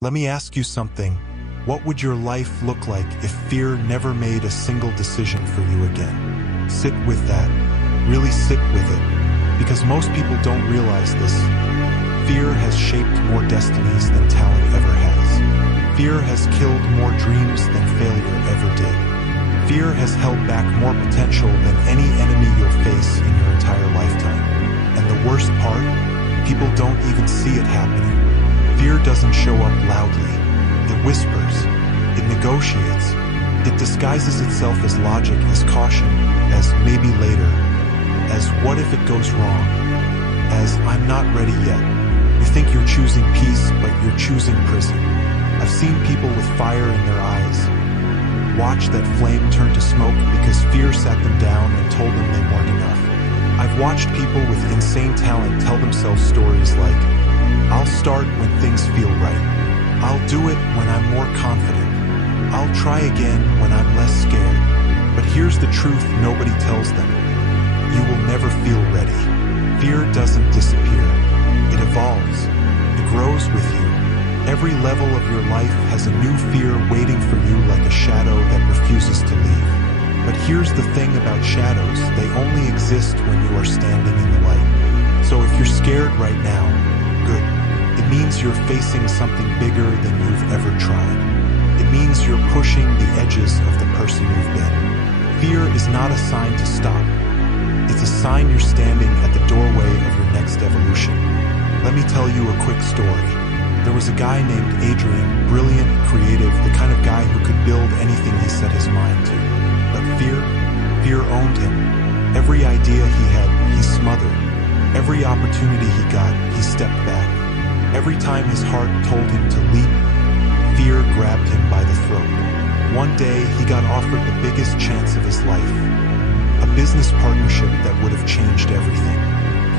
Let me ask you something. What would your life look like if fear never made a single decision for you again? Sit with that. Really sit with it. Because most people don't realize this. Fear has shaped more destinies than talent ever has. Fear has killed more dreams than failure ever did. Fear has held back more potential than any enemy you'll face in your entire lifetime. And the worst part? People don't even see it happening. Fear doesn't show up loudly. It whispers. It negotiates. It disguises itself as logic, as caution, as maybe later, as what if it goes wrong, as I'm not ready yet. You think you're choosing peace, but you're choosing prison. I've seen people with fire in their eyes watch that flame turn to smoke because fear sat them down and told them they weren't enough. I've watched people with insane talent tell themselves stories like, I'll start when things feel right. I'll do it when I'm more confident. I'll try again when I'm less scared. But here's the truth nobody tells them. You will never feel ready. Fear doesn't disappear. It evolves. It grows with you. Every level of your life has a new fear waiting for you like a shadow that refuses to leave. But here's the thing about shadows. They only exist when you are standing in the light. So if you're scared right now, good. It means you're facing something bigger than you've ever tried. It means you're pushing the edges of the person you've been. Fear is not a sign to stop. It's a sign you're standing at the doorway of your next evolution. Let me tell you a quick story. There was a guy named Adrian, brilliant, creative, the kind of guy who could build anything he set his mind to. But fear owned him. Every idea he had, he smothered. Every opportunity he got, he stepped back. Every time his heart told him to leap, fear grabbed him by the throat. One day, he got offered the biggest chance of his life, a business partnership that would have changed everything.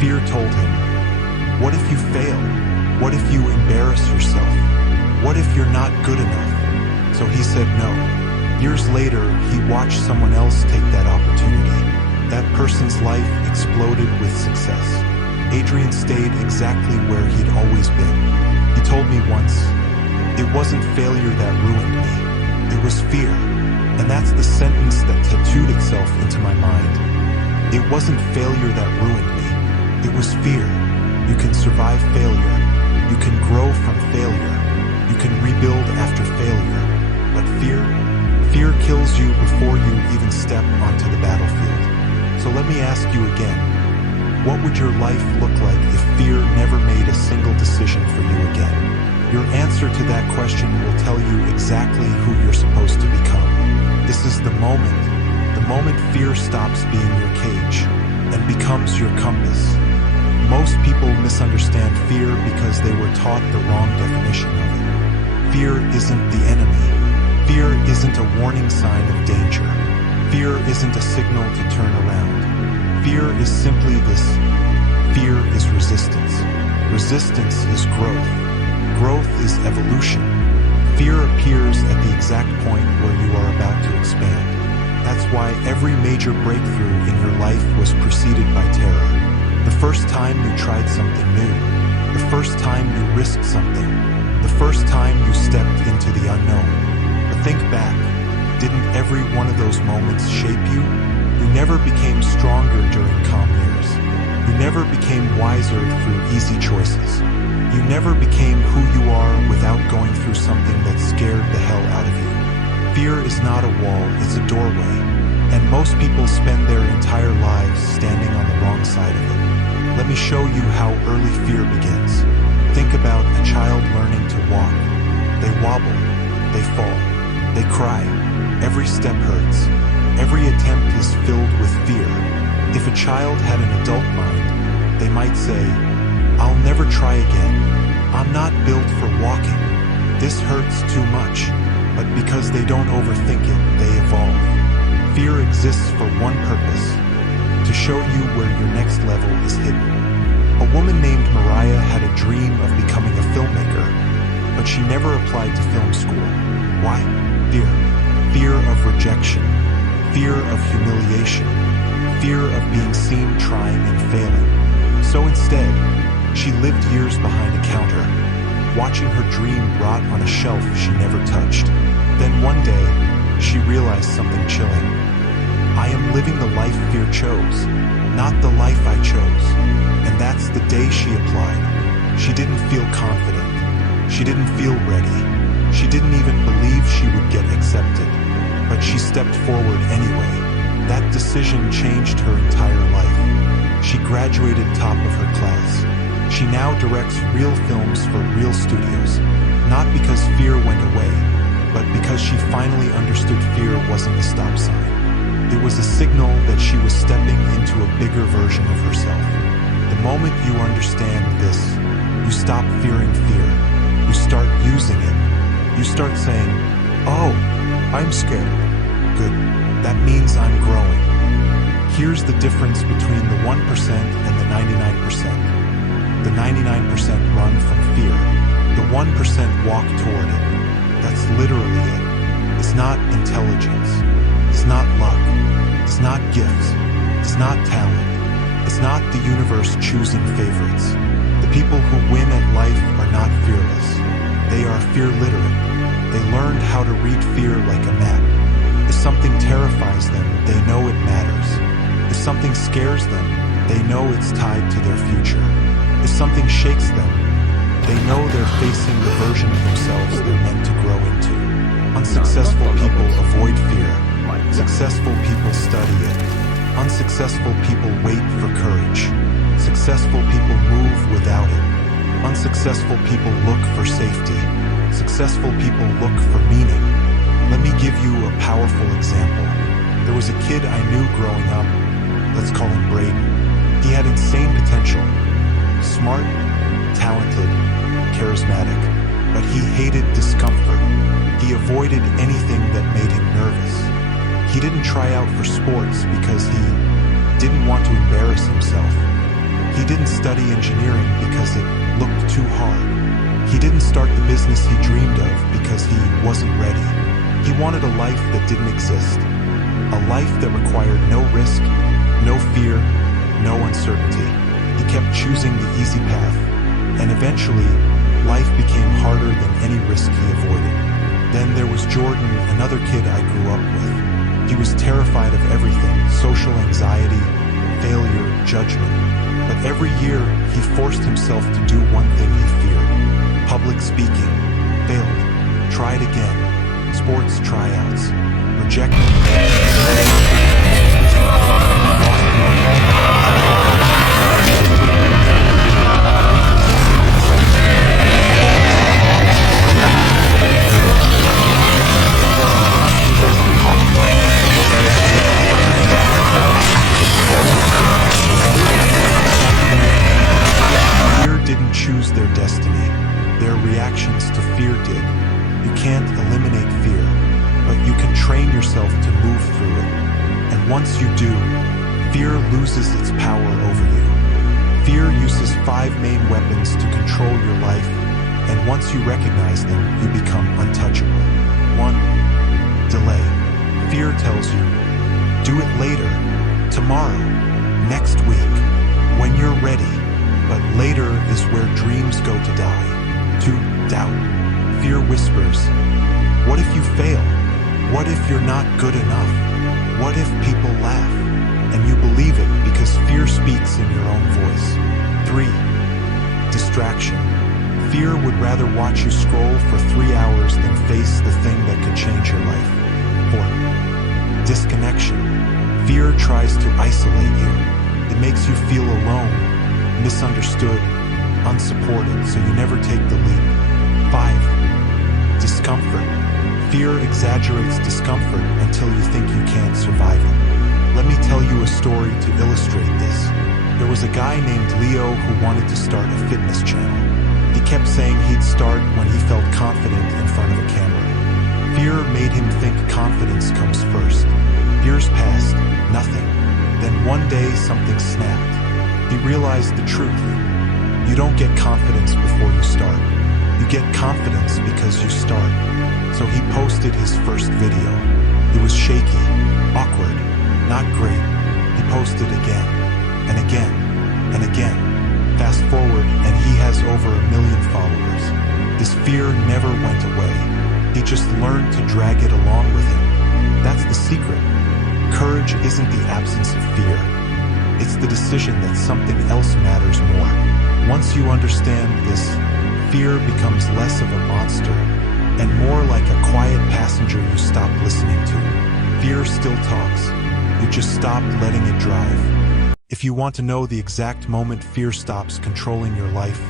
Fear told him, what if you fail? What if you embarrass yourself? What if you're not good enough? So he said no. Years later, he watched someone else take that opportunity. That person's life exploded with success. Adrian stayed exactly where he'd always been. He told me once, it wasn't failure that ruined me. It was fear. And that's the sentence that tattooed itself into my mind. It wasn't failure that ruined me. It was fear. You can survive failure. You can grow from failure. You can rebuild after failure. But fear kills you before you even step onto the battlefield. So let me ask you again. What would your life look like if fear never made a single decision for you again? Your answer to that question will tell you exactly who you're supposed to become. This is the moment fear stops being your cage and becomes your compass. Most people misunderstand fear because they were taught the wrong definition of it. Fear isn't the enemy. Fear isn't a warning sign of danger. Fear isn't a signal to turn around. Fear is simply this. Fear is resistance. Resistance is growth. Growth is evolution. Fear appears at the exact point where you are about to expand. That's why every major breakthrough in your life was preceded by terror. The first time you tried something new. The first time you risked something. The first time you stepped into the unknown. But think back. Didn't every one of those moments shape you? You never became stronger during calm years. You never became wiser through easy choices. You never became who you are without going through something that scared the hell out of you. Fear is not a wall, it's a doorway. And most people spend their entire lives standing on the wrong side of it. Let me show you how early fear begins. Think about a child learning to walk. They wobble, they fall, they cry. Every step hurts. Every attempt is filled with fear. If a child had an adult mind, they might say, I'll never try again. I'm not built for walking. This hurts too much. But because they don't overthink it, they evolve. Fear exists for one purpose, to show you where your next level is hidden. A woman named Mariah had a dream of becoming a filmmaker, but she never applied to film school. Why? Fear. Fear of rejection. Fear of humiliation, fear of being seen trying and failing. So instead, she lived years behind a counter, watching her dream rot on a shelf she never touched. Then one day, she realized something chilling. I am living the life fear chose, not the life I chose. And that's the day she applied. She didn't feel confident. She didn't feel ready. She didn't even believe she would get accepted. But she stepped forward anyway. That decision changed her entire life. She graduated top of her class. She now directs real films for real studios. Not because fear went away, but because she finally understood fear wasn't a stop sign. It was a signal that she was stepping into a bigger version of herself. The moment you understand this, you stop fearing fear. You start using it. You start saying, "Oh, I'm scared. Good. That means I'm growing." Here's the difference between the 1% and the 99%. The 99% run from fear. The 1% walk toward it. That's literally it. It's not intelligence. It's not luck. It's not gifts. It's not talent. It's not the universe choosing favorites. The people who win at life are not fearless. They are fear literate. They learned how to read fear like a map. If something terrifies them, they know it matters. If something scares them, they know it's tied to their future. If something shakes them, they know they're facing the version of themselves they're meant to grow into. Unsuccessful people avoid fear. Successful people study it. Unsuccessful people wait for courage. Successful people move without it. Unsuccessful people look for safety. Successful people look for meaning. Let me give you a powerful example. There was a kid I knew growing up. Let's call him Braden. He had insane potential. Smart, talented, charismatic. But he hated discomfort. He avoided anything that made him nervous. He didn't try out for sports because he didn't want to embarrass himself. He didn't study engineering because it looked too hard. He didn't start the business he dreamed of because he wasn't ready. He wanted a life that didn't exist. A life that required no risk, no fear, no uncertainty. He kept choosing the easy path, and eventually, life became harder than any risk he avoided. Then there was Jordan, another kid I grew up with. He was terrified of everything: social anxiety, failure, judgment. But every year, he forced himself to do one thing he feared. Public speaking. Failed. Tried again. Sports tryouts. Rejected. Choose their destiny. Their reactions to fear did. You can't eliminate fear, but you can train yourself to move through it. And once you do, fear loses its power over you. Fear uses 5 main weapons to control your life, and once you recognize them, you become untouchable. 1. Delay. Fear tells you, do it later, tomorrow, next week, when you're ready. But later is where dreams go to die. 2. Doubt. Fear whispers, what if you fail? What if you're not good enough? What if people laugh? And you believe it because fear speaks in your own voice. 3. Distraction. Fear would rather watch you scroll for 3 hours than face the thing that could change your life. 4. Disconnection. Fear tries to isolate you. It makes you feel alone, misunderstood, unsupported, so you never take the leap. 5. Discomfort. Fear exaggerates discomfort until you think you can't survive it. Let me tell you a story to illustrate this. There was a guy named Leo who wanted to start a fitness channel. He kept saying he'd start when he felt confident in front of a camera. Fear made him think confidence comes first. Years passed, nothing. Then one day something snapped. He realized the truth. You don't get confidence before you start. You get confidence because you start. So he posted his first video. It was shaky, awkward, not great. He posted again, and again, and again. Fast forward, and he has over 1 million followers. His fear never went away. He just learned to drag it along with him. That's the secret. Courage isn't the absence of fear. It's the decision that something else matters more. Once you understand this, fear becomes less of a monster and more like a quiet passenger you stop listening to. Fear still talks. You just stop letting it drive. If you want to know the exact moment fear stops controlling your life,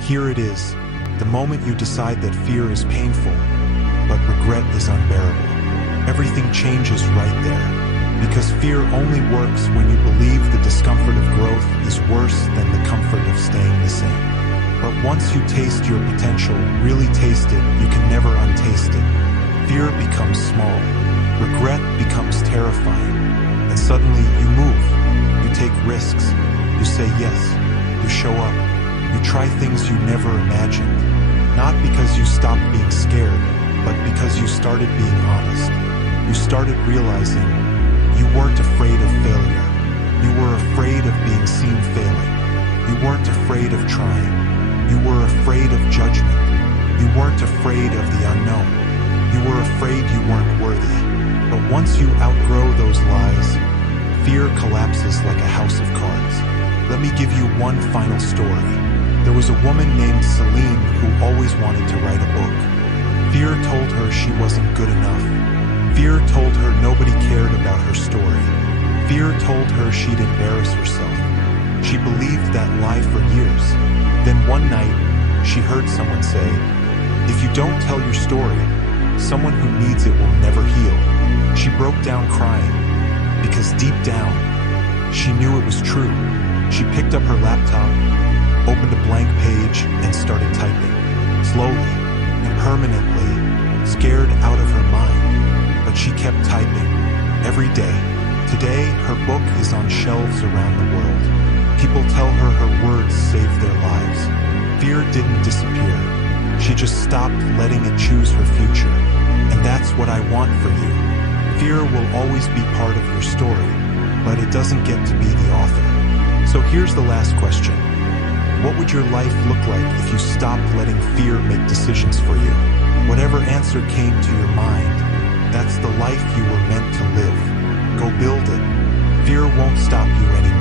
here it is. The moment you decide that fear is painful, but regret is unbearable. Everything changes right there. Because fear only works when you believe the discomfort of growth is worse than the comfort of staying the same. But once you taste your potential, really taste it, you can never untaste it. Fear becomes small. Regret becomes terrifying. And suddenly you move. You take risks. You say yes. You show up. You try things you never imagined. Not because you stopped being scared, but because you started being honest. You started realizing you weren't afraid of failure. You were afraid of being seen failing. You weren't afraid of trying. You were afraid of judgment. You weren't afraid of the unknown. You were afraid you weren't worthy. But once you outgrow those lies, fear collapses like a house of cards. Let me give you one final story. There was a woman named Celine who always wanted to write a book. Fear told her she wasn't good enough. Fear told her nobody cared about her story. Fear told her she'd embarrass herself. She believed that lie for years. Then one night, she heard someone say, "If you don't tell your story, someone who needs it will never heal." She broke down crying, because deep down, she knew it was true. She picked up her laptop, opened a blank page, and started typing. Slowly, impermanently, scared out of her mind. But she kept typing, every day. Today, her book is on shelves around the world. People tell her her words saved their lives. Fear didn't disappear. She just stopped letting it choose her future. And that's what I want for you. Fear will always be part of your story, but it doesn't get to be the author. So here's the last question. What would your life look like if you stopped letting fear make decisions for you? Whatever answer came to your mind, that's the life you were meant to live. Go build it. Fear won't stop you anymore.